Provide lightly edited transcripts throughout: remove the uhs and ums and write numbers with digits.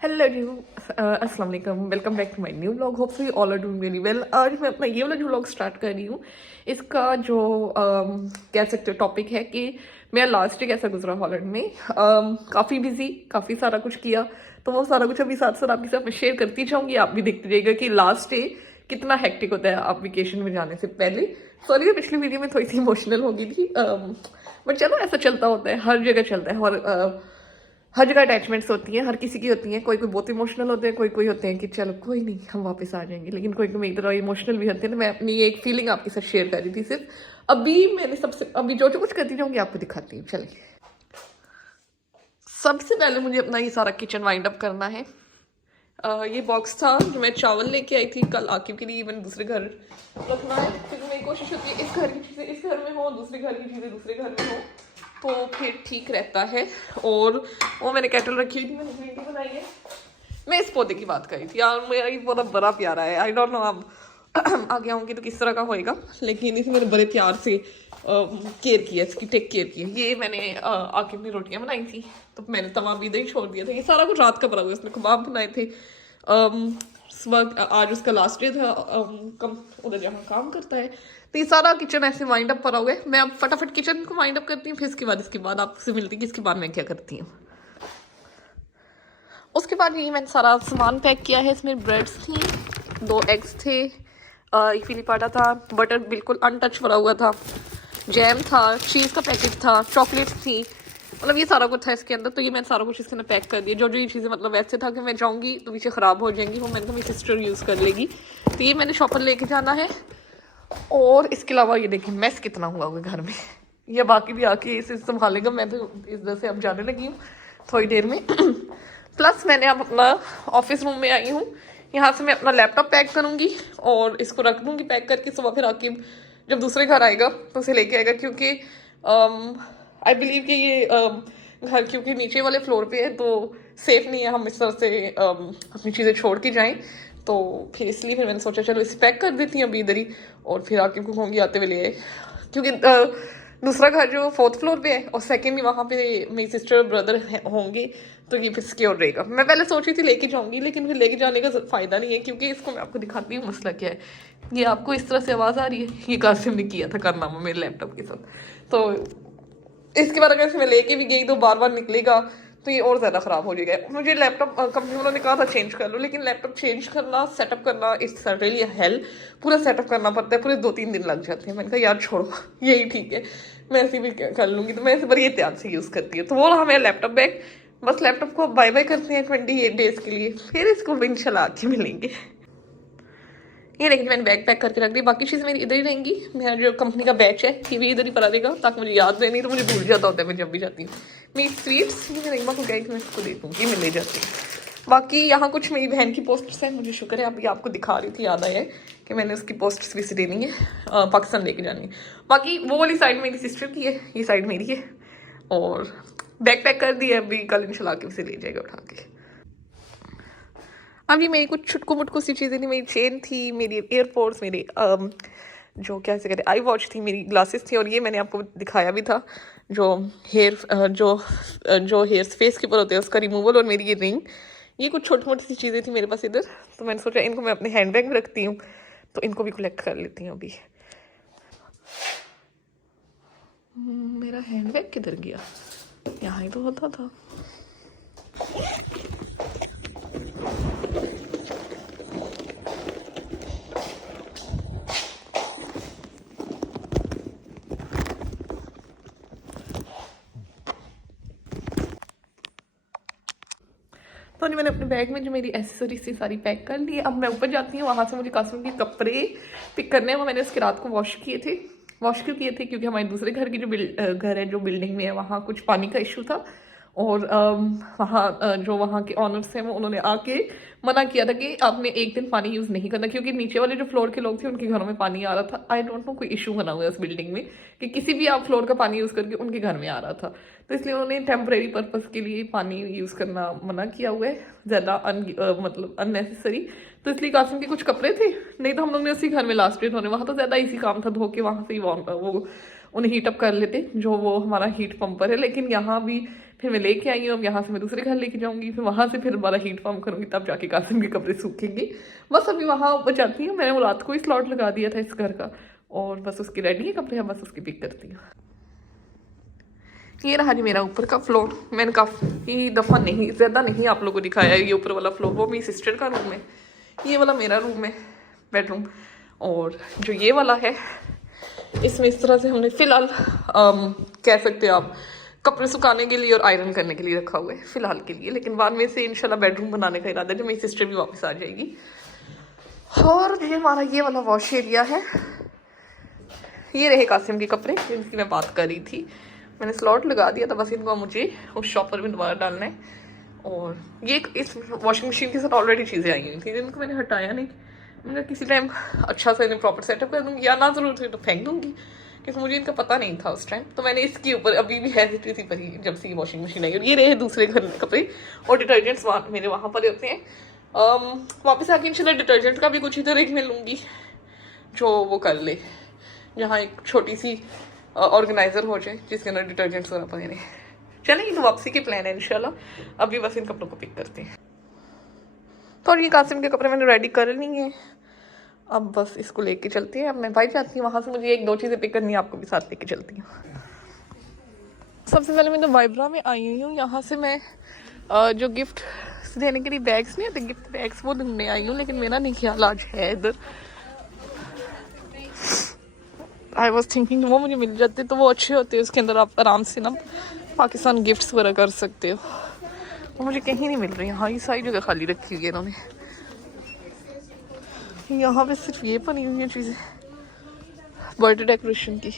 Hello ji, अस्सलाम वालेकुम। Welcome back to my new vlog. Hope so you all are doing really well. आज मैं अपना ये वाला जो व्लॉग स्टार्ट कर रही हूँ, इसका जो कह सकते हो टॉपिक है कि मेरा लास्ट डे कैसा गुजरा हॉलैंड में। काफ़ी बिजी, काफ़ी सारा कुछ किया, तो वो सारा कुछ अभी साथ साथ आपके साथ मैं शेयर करती जाऊँगी। आप भी देखते जाइएगा कि लास्ट डे कितना हेक्टिक होता है आप वेकेशन में जाने से पहले। सॉरी, पिछली वीडियो में थोड़ी सी इमोशनल हो गई थी, बट चलो ऐसा चलता होता है, हर जगह चलता है। और हर जगह अटैचमेंट्स होती हैं, हर किसी की होती हैं। कोई कोई बहुत इमोशनल होते हैं, कोई कोई होते हैं कि चलो कोई नहीं हम वापस आ जाएंगे, लेकिन कोई कोई मेरी तरह इमोशनल भी होते हैं। तो मैं अपनी एक फीलिंग आपके साथ शेयर कर रही थी सिर्फ। अभी मैंने सबसे अभी जो जो कुछ करती जाऊँगी आपको दिखाती हूँ। चलिए, सबसे पहले मुझे अपना ये सारा किचन वाइंड अप करना है। ये बॉक्स था जो मैं चावल लेके आई थी कल आकिब के लिए। मैंने दूसरे घर रखना है क्योंकि मेरी कोशिश होती है इस घर की चीज़ें इस घर में हो, दूसरे घर की चीज़ें दूसरे घर में हो, तो फिर ठीक रहता है। और वो मैंने केटल रखी हुई थी, मैंने ग्रीन टी बनाई है। मैं इस पौधे की बात करी थी यार, मेरा ये पौधा बड़ा प्यारा है। आई डोंट नो अब आगे आऊँगी तो किस तरह का होएगा, लेकिन इसे मैंने बड़े प्यार से केयर किया, इसकी टेक केयर की। ये मैंने आकिब ने रोटियां बनाई थी, तो मैंने तवा भी इधर ही छोड़ दिया था। ये सारा कुछ रात का पड़ा हुआ है। उसने कबाब बनाए थे। सुबह आज उसका लास्ट डे था कम उधर जहाँ काम करता है। तो ये सारा किचन ऐसे वाइंड अप पड़ा हुआ है। मैं अब फटाफट किचन को वाइंड अप करती हूँ, फिर इसके बाद आपसे मिलती हूँ कि इसके बाद मैं क्या करती हूँ। उसके बाद ये मैंने सारा सामान पैक किया है। इसमें ब्रेड्स थी, 2 एग्स थे, एक फिली पाटा था, बटर बिल्कुल अनटच पड़ा हुआ था, जैम था, चीज़ का पैकेट था, चॉकलेट्स थी, मतलब ये सारा कुछ था इसके अंदर। तो ये मैंने सारा कुछ इसके अंदर पैक कर दिया। जो जो ये चीज़ें मतलब वैसे था कि मैं जाऊँगी तो पीछे ख़राब हो जाएंगी, वो मैंने कहा मेरी सिस्टर यूज़ कर लेगी। तो ये मैंने शॉपर लेके जाना है। और इसके अलावा ये देखिए मैस कितना हुआ हुआ घर में। ये बाकी भी आके इसे संभालेगा। मैं तो इधर से अब जाने लगी हूँ थोड़ी देर में। प्लस मैंने अब अपना ऑफिस रूम में आई हूँ। यहाँ से मैं अपना लैपटॉप पैक करूँगी और इसको रख दूँगी पैक करके। सुबह फिर आके जब दूसरे घर आएगा तो उसे लेके आएगा, क्योंकि आई बिलीव कि ये घर क्योंकि नीचे वाले फ्लोर पे है तो सेफ नहीं है हम इस तरह से अपनी चीज़ें छोड़ के जाएं। तो फिर इसलिए फिर मैंने सोचा चलो इसे पैक कर देती हूँ अभी इधर ही, और फिर आके को कहूँगी आते हुए ले आए। क्योंकि दूसरा घर जो 4th फ्लोर पे है और सेकंड वहाँ पे मेरी सिस्टर ब्रदर होंगे, तो ये फिर सिक्योर रहेगा। मैं पहले सोच रही थी लेके जाऊँगी, लेकिन फिर लेके जाने का फ़ायदा नहीं है, क्योंकि इसको मैं आपको दिखाती हूँ मसला क्या है। ये आपको इस तरह से आवाज़ आ रही है, ये कासिम ने किया था कारनामा मेरे लैपटॉप के साथ। तो इसके बाद अगर मैं लेके भी गई तो बार बार निकलेगा तो ये और ज़्यादा ख़राब हो जाएगा। मुझे लैपटॉप कंपनी वालों ने कहा था चेंज कर लो, लेकिन लैपटॉप चेंज करना, सेटअप करना इट्स सर्टेनली हेल। पूरा सेटअप करना पड़ता है, पूरे 2-3 दिन लग जाते हैं। मैंने कहा यार छोड़ो, यही ठीक है, मैं ऐसे भी कर लूँगी। तो मैं इसे बड़ी एहतियात से यूज़ करती हूँ। तो वो रहा मेरा लैपटॉप बैग। बस लैपटॉप को बाय बाय करते हैं 28 डेज़ के लिए, फिर इसको इंशाल्लाह आके मिलेंगे। ये देखिए मैंने बैग पैक करके रख दी, बाकी चीज़ मेरी इधर ही रहेंगी। मेरा जो कंपनी का बैच है ये भी इधर ही पड़ा रहेगा, ताकि मुझे याद रहे, नहीं तो मुझे भूल जाता होता है मैं जब भी जाती हूँ। मेरी स्वीट्स ये मैं रईमा को गई मैं उसको दे दूँगी, मैं ले जाती हूँ। बाकी यहाँ कुछ मेरी बहन की पोस्ट्स हैं, मुझे शुक्र है अभी आपको दिखा रही थी, याद आया है कि मैंने उसकी पोस्ट्स भी से देनी है, पाकिस्तान लेके जानी है। बाकी वो वाली साइड मेरी सिस्टर की है, ये साइड मेरी है। और बैग पैक कर दी है, अभी कल इंशाल्लाह के उसे ले जाएगा उठा के। अभी मेरी कुछ छुटकू मुटकू सी चीज़ें थी, मेरी चेन थी, मेरी एयरपोर्ट्स, मेरी जो क्या से कहते आई वॉच थी, मेरी ग्लासेस थी, और ये मैंने आपको दिखाया भी था जो जो हेयर फेस के ऊपर होते हैं उसका रिमूवल, और मेरी ये रिंग। ये कुछ छोटी मोटी सी चीज़ें थी मेरे पास इधर, तो मैंने सोचा इनको मैं अपने हैंड बैग में रखती हूँ, तो इनको भी कलेक्ट कर लेती हूँ अभी। मेरा हैंड बैग किधर गया? यहाँ ही तो होता था। तो नहीं, मैंने अपने बैग में जो मेरी एसेसरीज थी सारी पैक कर ली। अब मैं ऊपर जाती हूँ, वहाँ से मुझे कासम के कपड़े पिक करने हैं। वो मैंने उसके रात को वॉश किए थे। वॉश क्यों किए थे? क्योंकि हमारे दूसरे घर की जो घर है जो बिल्डिंग में है, वहाँ कुछ पानी का इशू था। और वहाँ जो वहाँ के ऑनर्स हैं वो उन्होंने आके मना किया था कि आपने एक दिन पानी यूज़ नहीं करना, क्योंकि नीचे वाले जो फ्लोर के लोग थे उनके घरों में पानी आ रहा था। आई डोंट नो कोई इशू बना हुआ है उस बिल्डिंग में कि किसी भी आप फ्लोर का पानी यूज़ करके उनके घर में आ रहा था। तो इसलिए उन्होंने टेम्परेरी पर्पज़ के लिए पानी यूज़ करना मना किया हुआ है, ज़्यादा मतलब अननेसेसरी। तो इसलिए कासिम के कुछ कपड़े थे, नहीं तो हम लोग ने उसी घर में लास्ट डे धोने, वहाँ तो ज़्यादा इसी काम था, धो के वहाँ से ही वो उन्हें हीटअप कर लेते, जो वो हमारा हीट पंपर है। लेकिन यहाँ भी फिर मैं लेके आई हूँ, अब यहाँ से मैं दूसरे घर लेके जाऊँगी, फिर वहाँ से फिर दोबारा हीट फॉर्म करूँगी, तब जाके कासिम के कपड़े सूखेंगे। बस अभी वहाँ ऊपर जाती हूँ, मैंने वो रात को ही स्लॉट लगा दिया था इस घर का, और बस उसकी रेडी है कपड़े, बस उसकी पिक करती हूँ। ये रहा जी मेरा ऊपर का फ्लोर। मैंने काफ़ी दफ़ा नहीं, ज़्यादा नहीं आप लोगों को दिखाया है ये ऊपर वाला फ्लोर। वो मेरी सिस्टर का रूम है, ये वाला मेरा रूम है, बेडरूम। और जो ये वाला है, इसमें इस तरह से हमने फ़िलहाल कह सकते हो आप कपड़े सुखाने के लिए और आयरन करने के लिए रखा हुआ है फ़िलहाल के लिए। लेकिन बाद में से इंशाल्लाह बेडरूम बनाने का इरादा है, जब मेरी सिस्टर भी वापस आ जाएगी। और ये हमारा ये वाला वॉश एरिया है। ये रहे कासिम के कपड़े जिनकी मैं बात कर रही थी, मैंने स्लॉट लगा दिया था, बस इनको मुझे उस शॉपर में दोबारा डालना है। और ये इस वॉशिंग मशीन के साथ ऑलरेडी चीज़ें आई हुई थी जिनको मैंने हटाया नहीं। मैंने किसी टाइम अच्छा सा इन्हें प्रॉपर सेटअप कर दूँगी, या ना ज़रूरत है तो फेंक दूँगी, क्योंकि मुझे इनका पता नहीं था उस टाइम। तो मैंने इसके ऊपर अभी भी है थी पर ही जब से ये वॉशिंग मशीन आई। और ये रहे दूसरे घर में कपड़े और डिटर्जेंट्स मेरे वहाँ पर होते हैं। वापस आके इंशाल्लाह डिटर्जेंट का भी कुछ इधर एक मैं लूँगी जो वो कर ले, जहाँ एक छोटी सी ऑर्गेनाइजर हो जाए जिसके अंदर डिटर्जेंट्स वगैरह पड़े रहे। चलें, तो वापसी के प्लान है इंशाल्लाह। अभी बस इन कपड़ों को पिक करते हैं। तो ये कासिम के कपड़े मैंने रेडी कर ली हैं, अब बस इसको लेके चलती है। अब मैं भाई जाती हूँ, वहाँ से मुझे 1-2 चीज़ें पिक करनी है, आपको भी साथ लेके चलती हूँ। सबसे पहले मैं तो वाइब्रा में आई हुई हूँ। यहाँ से मैं जो गिफ्ट देने के लिए बैग्स नहीं आते, गिफ्ट बैग्स, वो ढूंढने आई हूँ, लेकिन मेरा नहीं ख्याल आज है इधर। आई वॉज थिंकिंग वो मुझे मिल जाते तो वो अच्छे होते, उसके अंदर आप आराम से ना पाकिस्तान गिफ्ट्स वगैरह कर सकते हो। वो मुझे कहीं नहीं मिल रही। हाँ, ये सारी जगह खाली रखी हुई है इन्होंने। यहाँ पे सिर्फ ये बनी हुई है चीज़ें बर्थडे डेकोरेशन की।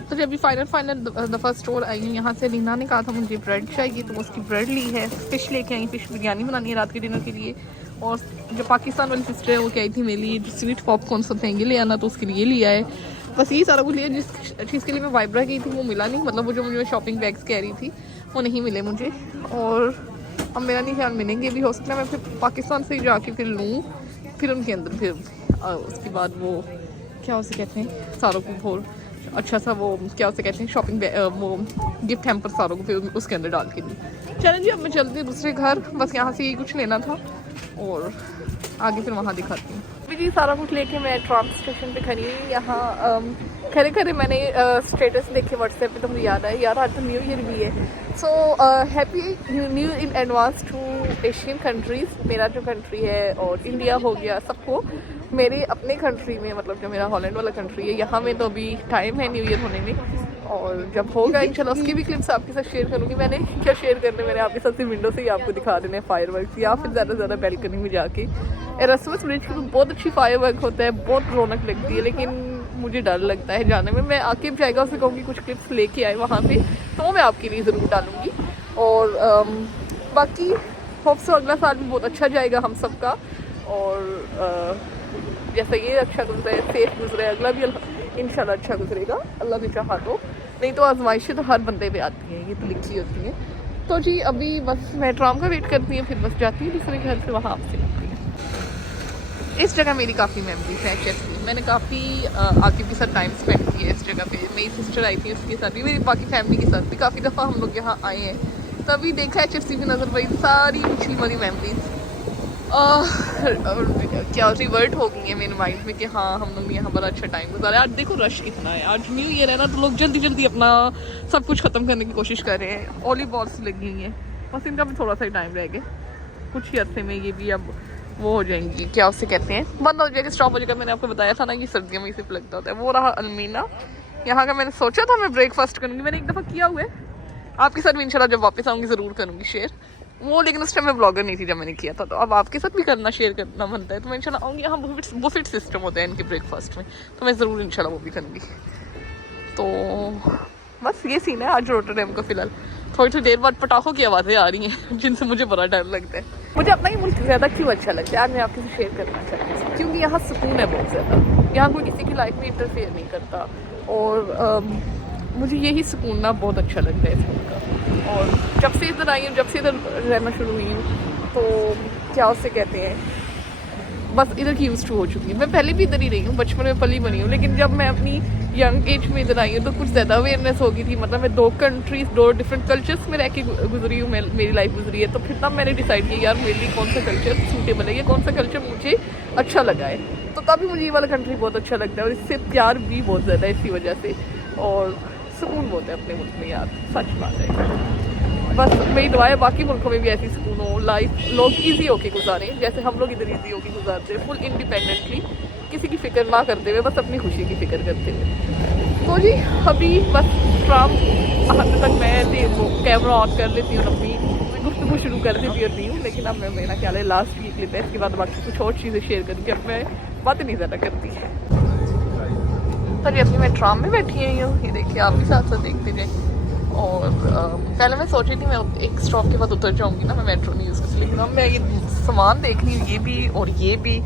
तो जब अभी फाइनल दफ़ा स्टोर आई हूँ। यहाँ से रीना ने कहा था मुझे ब्रेड चाहिए, तो उसकी ब्रेड ली है। फ़िश लेके आई, फ़िश बिरयानी बनानी है रात के डिनर के लिए। और जो पाकिस्तान वाली सिस्टर है वो कही थी मेरे लिए स्वीट पॉपकॉर्न सब हैं, ये ले आना, तो उसके लिए लिया है। बस यही सारा कुछ लिया। जिस चीज़ के लिए मैं वाइब्रा गई थी वो मिला नहीं, मतलब वो जो मुझे शॉपिंग बैग्स कह रही थी वो नहीं मिले मुझे। और अब मेरा नहीं ख्याल मिलेंगे भी, हो सकता है मैं फिर पाकिस्तान से ही जाके फिर लूँ, फिर उनके अंदर फिर उसके बाद वो क्या उसे कहते हैं, सारों को बहुत अच्छा सा वो क्या उसे कहते हैं शॉपिंग वो गिफ्ट हैम्पर सारों को फिर उसके अंदर डाल के दी। चलें जी, अब मैं चलती हूँ दूसरे घर। बस यहाँ से यही कुछ लेना था और आगे फिर वहाँ दिखाती हूँ। अभी जी सारा कुछ लेके मैं ट्राम स्टेशन पे खड़ी हूँ। यहाँ खरे खरे मैंने स्टेटस देखे व्हाट्सएप पे, तो मुझे याद है यार आज तो न्यू ईयर भी है। So happy new in advance to Asian countries. मेरा जो कंट्री है और इंडिया हो गया सबको। मेरे अपने कंट्री में, मतलब जो मेरा हॉलैंड वाला कंट्री है, यहाँ में तो अभी टाइम है न्यू ईयर होने में, और जब होगा इंशाल्लाह उसकी भी क्लिप्स आपके साथ शेयर करूँगी। मैंने क्या शेयर करने, मैंने आपके साथ विंडो से ही आपको दिखा देने फायर वर्क, या फिर ज़्यादा से ज़्यादा बैल्कनी में जाके। एरसमस ब्रिज की बहुत अच्छी फायर वर्क होता है, बहुत रौनक लगती है, लेकिन मुझे डर लगता है जाने में। मैं आके जाएगा उसे कहूँगी कुछ क्लिप्स लेके आए वहाँ से, तो मैं आपके लिए ज़रूर डालूँगी। और बाकी होप सो अगला साल भी बहुत अच्छा जाएगा हम सबका। और जैसा ये अच्छा गुजरा है, सेफ गुजरा है, अगला भी इंशाल्लाह अच्छा गुजरेगा, अल्लाह ने चाहा तो। नहीं तो आजमाइशें तो हर बंदे पे आती हैं, ये तो लिखी होती हैं। तो जी अभी बस मैं ट्राम का वेट करती हूँ, फिर बस जाती हूँ दूसरे घर, फिर वहाँ आपसे मिलती हूँ। इस जगह मेरी काफ़ी मेमोरीज है एक्चुअली। मैंने काफ़ी आकिब के साथ टाइम स्पेंड किया है इस जगह पे। मेरी सिस्टर आई थी, उसके साथ भी, मेरी बाकी फैमिली के साथ भी काफ़ी दफ़ा हम लोग यहाँ आए हैं। तभी देखा HFC भी नज़र पड़ी, सारी पिछली वाली मेमोरीज क्या रिवर्ट हो गई है मेरे माइंड में कि हाँ हम लोग यहाँ बड़ा अच्छा टाइम गुजारा। आज देखो रश कितना है, आज न्यू ईयर है ना, तो लोग जल्दी जल्दी अपना सब कुछ ख़त्म करने की कोशिश कर रहे हैं। वॉलीबॉल्स लगी हुई हैं, बस इनका भी थोड़ा सा ही टाइम रह गया। कुछ ही अरसे में ये भी अब वो हो जाएंगी, क्या उसे कहते हैं, बंद हो जाएगा, स्टॉप हो जाएगा। मैंने आपको बताया था ना कि सर्दियों में सिर्फ लगता होता है। वो रहा अलमीना यहाँ का। मैंने सोचा था मैं ब्रेकफास्ट करूँगी, मैंने एक दफ़ा किया हुआ है, आपके साथ भी इंशाल्लाह जब वापस आऊँगी ज़रूर करूँगी शेयर वो। लेकिन उस टाइम मैं ब्लॉगर नहीं थी जब मैंने किया था, तो अब आपके साथ भी करना, शेयर करना बनता है। तो मैं इंशाल्लाह आऊँगी। यहाँ बुफेट सिस्टम होता है इनके ब्रेकफास्ट में, तो मैं ज़रूर इंशाल्लाह वो भी करूँगी। तो बस ये सीन है आज रोटरडैम का। फिलहाल थोड़ी सी देर बाद पटाखों की आवाज़ें आ रही हैं जिनसे मुझे बड़ा डर लगता है। मुझे अपना ही मुल्क ज़्यादा क्यों अच्छा लगता है, आज मैं आपके साथ शेयर करना चाहती हूँ, क्योंकि यहाँ सुकून है बहुत ज़्यादा। यहाँ कोई किसी की लाइफ में इंटरफेयर नहीं करता, और मुझे यही सुकून ना बहुत अच्छा लगता है इस मुल्क का। और जब से इधर आई हूँ, जब से इधर रहना शुरू हुई हूँ, तो क्या उससे कहते हैं, बस इधर की यूज टू हो चुकी है। मैं पहले भी इधर ही रही हूँ, बचपन में पली बनी हूँ, लेकिन जब मैं अपनी यंग एज में इधर आई हूँ तो कुछ ज़्यादा अवेयरनेस हो गई थी। मतलब मैं 2 कंट्रीज 2 डिफरेंट कल्चर्स में रह के गुजरी हूँ, मेरी लाइफ गुजरी है। तो फिर तब मैंने डिसाइड किया यार मेरे लिए कौन सा कल्चर सूटेबल है, या कौन सा कल्चर मुझे अच्छा लगा है। तो तभी मुझे ये वाला कंट्री बहुत अच्छा लगता है, और इससे प्यार भी बहुत ज़्यादा है इसी वजह से, और सुकून बहुत है अपने मुल्क में यार, सच बात है। बस मेरी दुआ है बाकी मुल्कों में भी ऐसी सुकून हो, लाइफ लोग इजी होके गुजारें जैसे हम लोग इधर इजी होके गुजारते हैं, फुल इंडिपेंडेंटली, किसी की फिक्र ना करते हुए, बस अपनी खुशी की फिक्र करते हुए। तो जी अभी बस ट्राम आने तक मैं वो कैमरा ऑन कर लेती हूँ, अपनी गुफ्तगू शुरू कर देती होती हूँ। लेकिन अब मैं, मेरा ख्याल है लास्ट की क्लिप है, इसके बाद बाकी कुछ और चीज़ें शेयर करूँगी। अब मैं बात नहीं ज़्यादा करती है। तो जी अभी मैं ट्राम में बैठी हुई हूँ, ये देखिए आप भी साथ साथ देखते जाए। और पहले मैं सोच रही थी मैं एक स्टॉप के बाद उतर जाऊंगी ना, मैं मेट्रो नहीं यूज़ करती, लेकिन अब मैं ये सामान देख रही हूँ, ये भी और ये भी।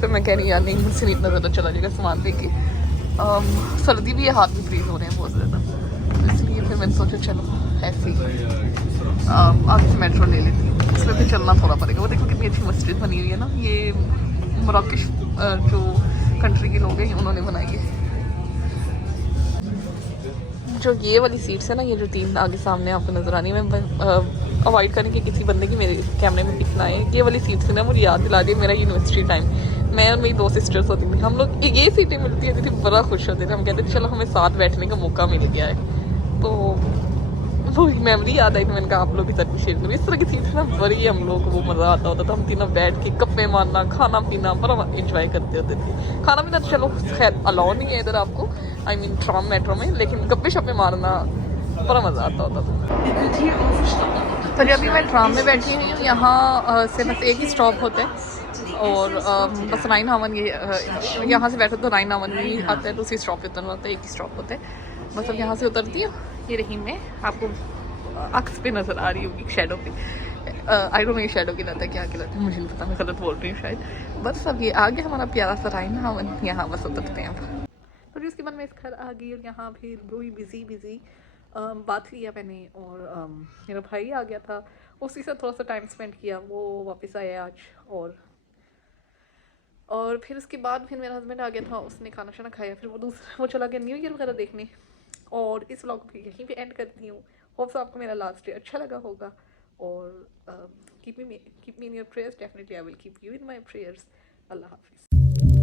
फिर मैं कह रही यार नहीं, मुझसे नहीं इतना ज़्यादा चला जाएगा सामान देख के। सर्दी भी है, हाथ भी फ्रीज हो रहे हैं बहुत ज़्यादा, तो इसलिए फिर मैंने सोचा चलो ऐसे ही आगे से मेट्रो ले लेती हूँ। इसमें भी चलना थोड़ा पड़ेगा। वो देखो कितनी अच्छी मस्जिद बनी हुई है ना, ये मोरक्किश जो कंट्री के लोग हैं उन्होंने बनाई है। जो ये वाली सीट्स है ना, ये जो 3 आगे सामने आपको नजर आनी है, मैं अवॉइड करें कि किसी बंदे की मेरे कैमरे में पिक ना आए। ये वाली सीट्स ना मुझे याद दिला दी मेरा यूनिवर्सिटी टाइम। मैं और मेरी 2 सिस्टर्स होती थी, हम लोग ये सीटें मिलती होती थी, बड़ा खुश होते थे। हम कहते थे चलो हमें साथ बैठने का मौका मिल गया है। तो वो मेमोरी याद आई, तो मैंने कहा आप लोग के साथ भी शेयर करूँ। इस तरह की सीट्स ना बड़ी हम लोग को वो मज़ा आता होता था। हम तीनों बैठ के गप्पे मारना, खाना पीना बड़ा इंजॉय करते होते थे। खाना पीना तो चलो खैर अलाउ नहीं है इधर आपको, आई मीन ट्राम मेट्रो में, लेकिन गप्पे शप्पे मारना बड़ा मज़ा आता होता था। तो अभी मैं ट्राम में बैठी हुई हूँ, यहाँ से बस एक ही स्टॉप होता है, और बस राइन हावन, ये यहाँ से बैठो तो राइन हावन ही आता है, दूसरी स्टॉप पे उतरना होता है, एक ही स्टॉप होता है। बस अब यहाँ से उतरती हूँ, ये रही मैं, आपको अक्स पे नज़र आ रही होगी, शेडो पे। आई डोंट नो ये शेडो कहलाता है क्या कहलाता है, मुझे नहीं पता, मैं गलत बोल रही हूँ शायद। बस अब ये आ गया हमारा प्यारा सा राइन हावन, यहाँ बस उतरते हैं अब। तो उसके बाद मैं इस घर आ गई, और यहाँ फिर वही बिजी बात किया मैंने, और मेरा भाई आ गया था, उसी से थोड़ा सा टाइम स्पेंड किया, वो वापस आया आज। और फिर उसके बाद फिर मेरा हस्बैंड आ गया था, उसने खाना शाना खाया, फिर वो चला गया न्यू ईयर वगैरह देखने। और इस व्लॉग को यहीं पे एंड करती हूँ। होप्स आपको मेरा लास्ट डे अच्छा लगा होगा, और keep me in your prayers, definitely I will keep you in my prayers. अल्लाह हाफिज़।